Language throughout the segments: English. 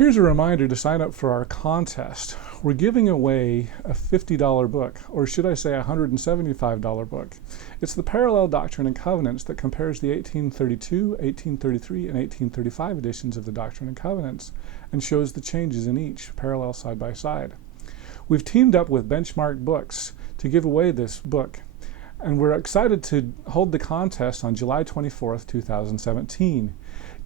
Here's a reminder to sign up for our contest. We're giving away a $50 book, or should I say a $175 book. It's the Parallel Doctrine and Covenants that compares the 1832, 1833, and 1835 editions of the Doctrine and Covenants and shows the changes in each, parallel side by side. We've teamed up with Benchmark Books to give away this book, and we're excited to hold the contest on July 24th, 2017.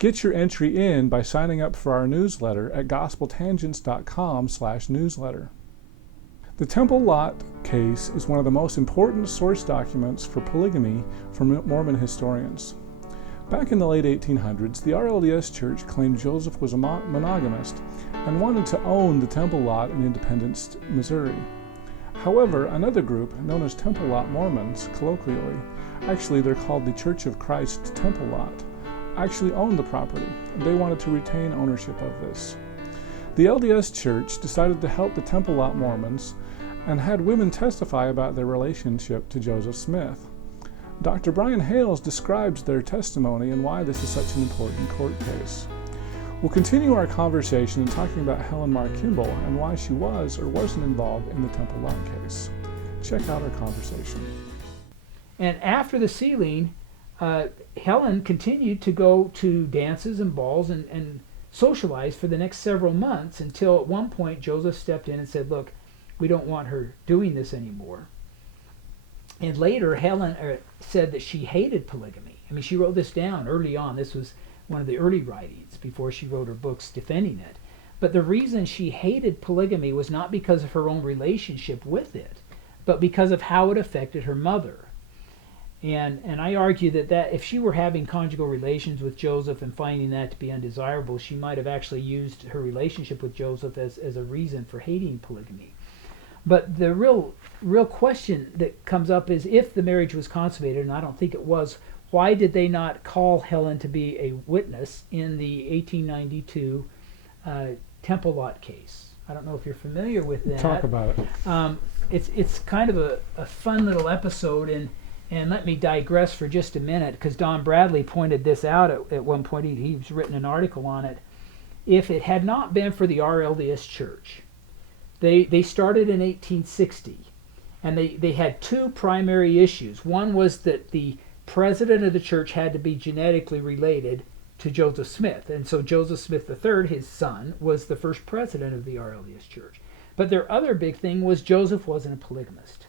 Get your entry in by signing up for our newsletter at gospeltangents.com/newsletter. The Temple Lot case is one of the most important source documents for polygamy for Mormon historians. Back in the late 1800s, the RLDS Church claimed Joseph was a monogamist and wanted to own the Temple Lot in Independence, Missouri. However, another group, known as Temple Lot Mormons, colloquially, actually they're called the Church of Christ Temple Lot, actually owned the property, and they wanted to retain ownership of this. The LDS Church decided to help the Temple Lot Mormons and had women testify about their relationship to Joseph Smith. Dr. Brian Hales describes their testimony and why this is such an important court case. We'll continue our conversation in talking about Helen Mar Kimball and why she was or wasn't involved in the Temple Lot case. Check out our conversation. And after the sealing, Helen continued to go to dances and balls and socialize for the next several months until at one point Joseph stepped in and said, look, we don't want her doing this anymore. And later Helen said that she hated polygamy. I mean, she wrote this down early on. This was one of the early writings before she wrote her books defending it. But the reason she hated polygamy was not because of her own relationship with it, but because of how it affected her mother. And I argue that if she were having conjugal relations with Joseph and finding that to be undesirable, she might have actually used her relationship with Joseph as a reason for hating polygamy. But the real question that comes up is, if the marriage was consummated, and I don't think it was, why did they not call Helen to be a witness in the 1892 Temple Lot case? I don't know if you're familiar with that. Talk about it. It's kind of a fun little episode, and let me digress for just a minute, because Don Bradley pointed this out at one point. He's written an article on it. If it had not been for the RLDS Church, they started in 1860, and they had two primary issues. One was that the president of the church had to be genetically related to Joseph Smith, and so Joseph Smith III, his son, was the first president of the RLDS Church. But their other big thing was Joseph wasn't a polygamist.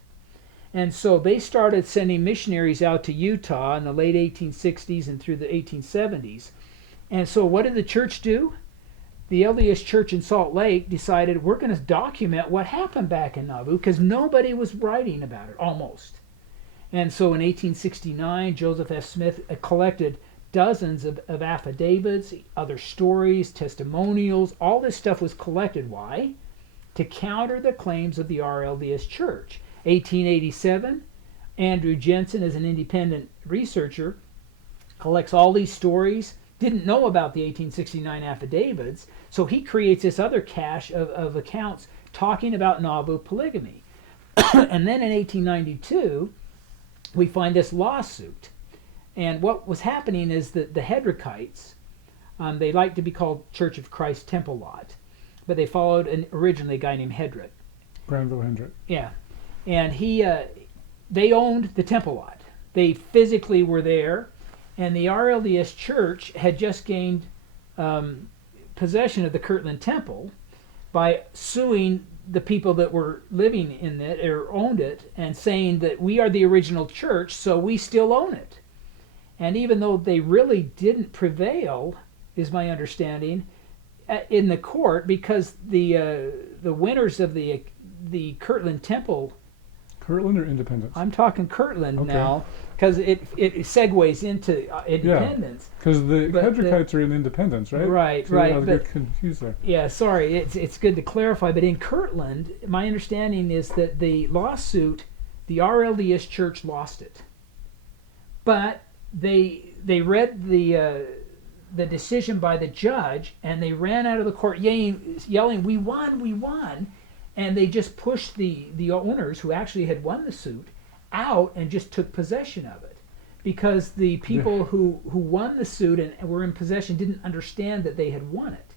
And so they started sending missionaries out to Utah in the late 1860s and through the 1870s. And so what did the church do? The LDS Church in Salt Lake decided, we're going to document what happened back in Nauvoo, because nobody was writing about it, almost. And so in 1869, Joseph F. Smith collected dozens of affidavits, other stories, testimonials. All this stuff was collected. Why? To counter the claims of the RLDS Church. 1887, Andrew Jensen, as an independent researcher, collects all these stories, didn't know about the 1869 affidavits, so he creates this other cache of accounts talking about Nauvoo polygamy. And then in 1892, we find this lawsuit. And what was happening is that the Hedrickites, they like to be called Church of Christ Temple Lot, but they followed originally a guy named Hedrick. Granville Hendrick. Yeah. And they owned the Temple Lot. They physically were there, and the RLDS Church had just gained possession of the Kirtland Temple by suing the people that were living in it or owned it and saying that we are the original church, so we still own it. And even though they really didn't prevail, is my understanding, in the court, because the winners of the Kirtland Temple. Kirtland or Independence? I'm talking Kirtland now, because it segues into Independence. Because the Hedrickites are in Independence, right? Right, so right. I was a bit confused there. Yeah, sorry. It's good to clarify. But in Kirtland, my understanding is that the lawsuit, the RLDS Church lost it. But they read the decision by the judge, and they ran out of the court yelling, "We won, we won!" And they just pushed the owners who actually had won the suit out and just took possession of it, because the people who won the suit and were in possession didn't understand that they had won it.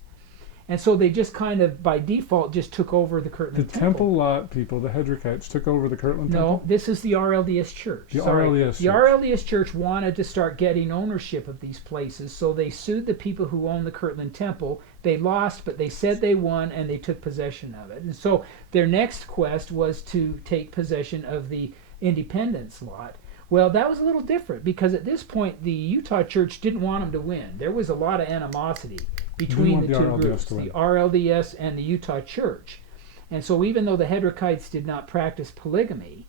And so they just kind of, by default, just took over the Kirtland The Temple. Temple Lot people, the Hedrichites, took over the Kirtland No, Temple? this is the RLDS Church. The RLDS The Church. RLDS Church wanted to start getting ownership of these places, so they sued the people who owned the Kirtland Temple. They lost, but they said they won, and they took possession of it. And so their next quest was to take possession of the Independence Lot. Well, that was a little different, because at this point, the Utah Church didn't want them to win. There was a lot of animosity between the two groups, the RLDS and the Utah Church. And so even though the Hedrichites did not practice polygamy,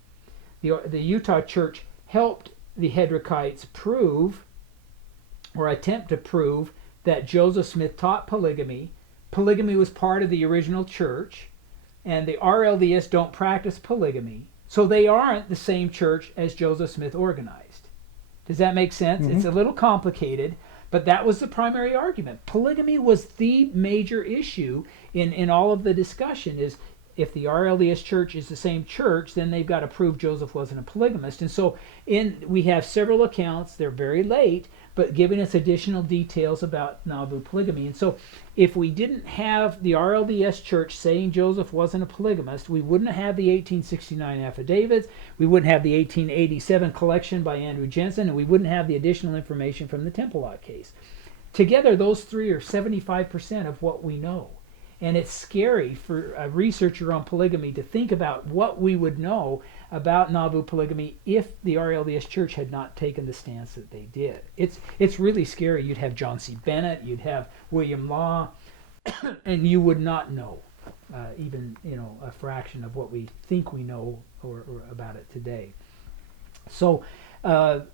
the Utah Church helped the Hedrichites prove, or attempt to prove, that Joseph Smith taught polygamy. Polygamy was part of the original church, and the RLDS don't practice polygamy. So they aren't the same church as Joseph Smith organized. Does that make sense? Mm-hmm. It's a little complicated, but that was the primary argument. Polygamy was the major issue in all of the discussion. Is if the RLDS Church is the same church, then they've got to prove Joseph wasn't a polygamist. And so we have several accounts, they're very late, but giving us additional details about Nauvoo polygamy. And so if we didn't have the RLDS Church saying Joseph wasn't a polygamist, we wouldn't have the 1869 affidavits, we wouldn't have the 1887 collection by Andrew Jensen, and we wouldn't have the additional information from the Temple Lot case. Together, those three are 75% of what we know. And it's scary for a researcher on polygamy to think about what we would know about Nauvoo polygamy if the RLDS Church had not taken the stance that they did. It's really scary. You'd have John C. Bennett, you'd have William Law, and you would not know even a fraction of what we think we know or about it today. So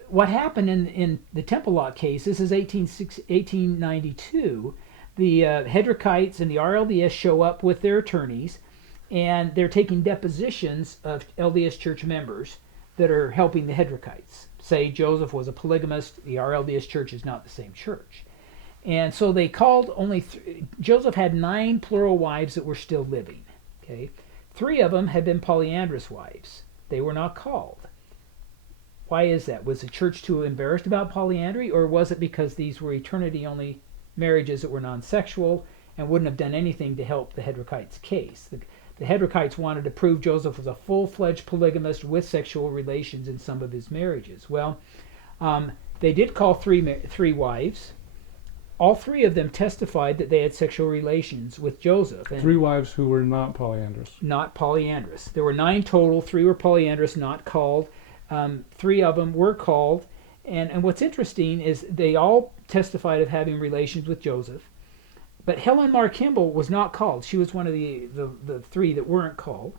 what happened in the Temple Lot case? This is 1892. The Hedrichites and the RLDS show up with their attorneys, and they're taking depositions of LDS Church members that are helping the Hedrichites. Say Joseph was a polygamist, the RLDS Church is not the same church. And so they called Joseph had 9 plural wives that were still living. Okay, 3 of them had been polyandrous wives. They were not called. Why is that? Was the church too embarrassed about polyandry, or was it because these were eternity-only marriages that were non-sexual and wouldn't have done anything to help the Hedrichites' case? The Hedrichites wanted to prove Joseph was a full-fledged polygamist with sexual relations in some of his marriages. Well, they did call 3 wives. All 3 of them testified that they had sexual relations with Joseph. And 3 wives who were not polyandrous. Not polyandrous. There were 9 total. 3 were polyandrous, not called. 3 of them were called. And what's interesting is they all testified of having relations with Joseph. But Helen Mar Kimball was not called. She was one of the 3 that weren't called.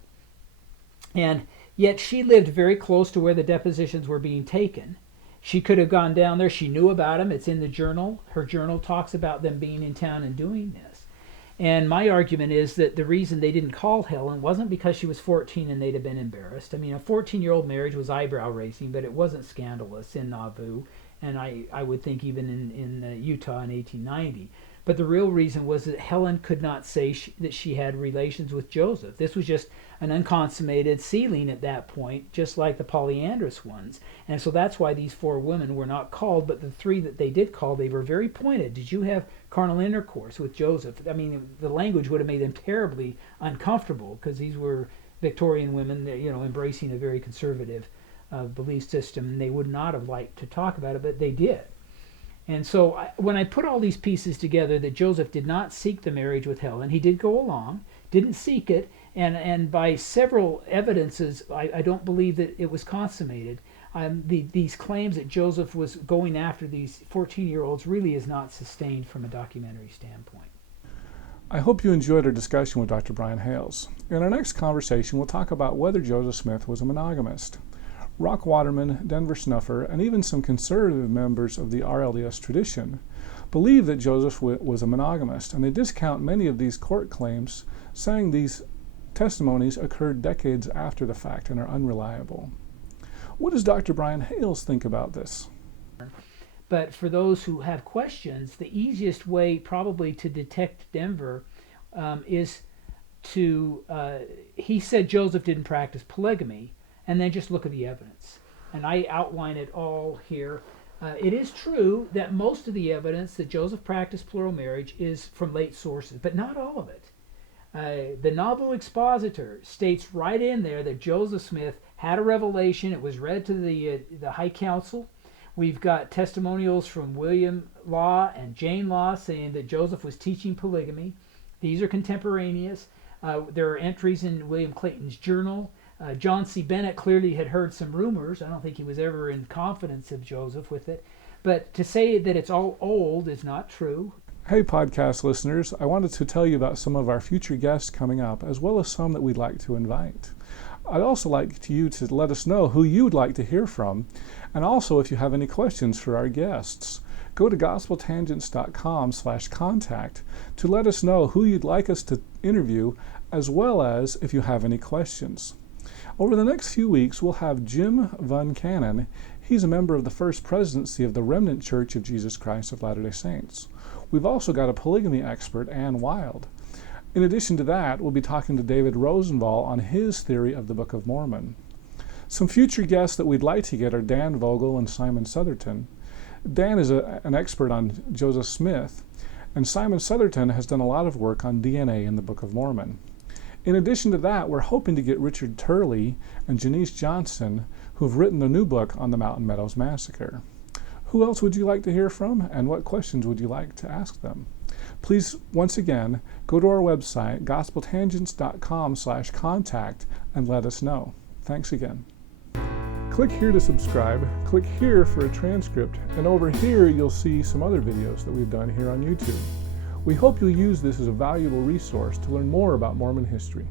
And yet she lived very close to where the depositions were being taken. She could have gone down there. She knew about them. It's in the journal. Her journal talks about them being in town and doing this. And my argument is that the reason they didn't call Helen wasn't because she was 14 and they'd have been embarrassed. I mean, a 14-year-old marriage was eyebrow-raising, but it wasn't scandalous in Nauvoo, and I would think even in Utah in 1890. But the real reason was that Helen could not say that she had relations with Joseph. This was just an unconsummated sealing at that point, just like the polyandrous ones. And so that's why these 4 women were not called, but the 3 that they did call, they were very pointed. Did you have carnal intercourse with Joseph? I mean, the language would have made them terribly uncomfortable, because these were Victorian women, embracing a very conservative belief system, and they would not have liked to talk about it, but they did. And so when I put all these pieces together, that Joseph did not seek the marriage with Helen, he did go along, didn't seek it, and by several evidences, I don't believe that it was consummated. These claims that Joseph was going after these 14-year-olds really is not sustained from a documentary standpoint. I hope you enjoyed our discussion with Dr. Brian Hales. In our next conversation, we'll talk about whether Joseph Smith was a monogamist. Rock Waterman, Denver Snuffer, and even some conservative members of the RLDS tradition believe that Joseph was a monogamist, and they discount many of these court claims, saying these testimonies occurred decades after the fact and are unreliable. What does Dr. Brian Hales think about this? But for those who have questions, the easiest way probably to detect Denver is to, he said Joseph didn't practice polygamy, and then just look at the evidence. And I outline it all here. It is true that most of the evidence that Joseph practiced plural marriage is from late sources, but not all of it. The novel expositor states right in there that Joseph Smith had a revelation. It was read to the High Council. We've got testimonials from William Law and Jane Law saying that Joseph was teaching polygamy. These are contemporaneous. There are entries in William Clayton's journal. John C. Bennett clearly had heard some rumors. I don't think he was ever in confidence of Joseph with it. But to say that it's all old is not true. Hey podcast listeners, I wanted to tell you about some of our future guests coming up, as well as some that we'd like to invite. I'd also like you to let us know who you would like to hear from, and also if you have any questions for our guests. Go to gospeltangents.com/contact to let us know who you'd like us to interview, as well as if you have any questions. Over the next few weeks, we'll have Jim Van Cannon. He's a member of the First Presidency of the Remnant Church of Jesus Christ of Latter-day Saints. We've also got a polygamy expert, Ann Wild. In addition to that, we'll be talking to David Rosenval on his theory of the Book of Mormon. Some future guests that we'd like to get are Dan Vogel and Simon Southerton. Dan is an expert on Joseph Smith, and Simon Southerton has done a lot of work on DNA in the Book of Mormon. In addition to that, we're hoping to get Richard Turley and Janice Johnson, who've written a new book on the Mountain Meadows Massacre. Who else would you like to hear from, and what questions would you like to ask them? Please, once again, go to our website, gospeltangents.com/contact, and let us know. Thanks again. Click here to subscribe, click here for a transcript, and over here you'll see some other videos that we've done here on YouTube. We hope you'll use this as a valuable resource to learn more about Mormon history.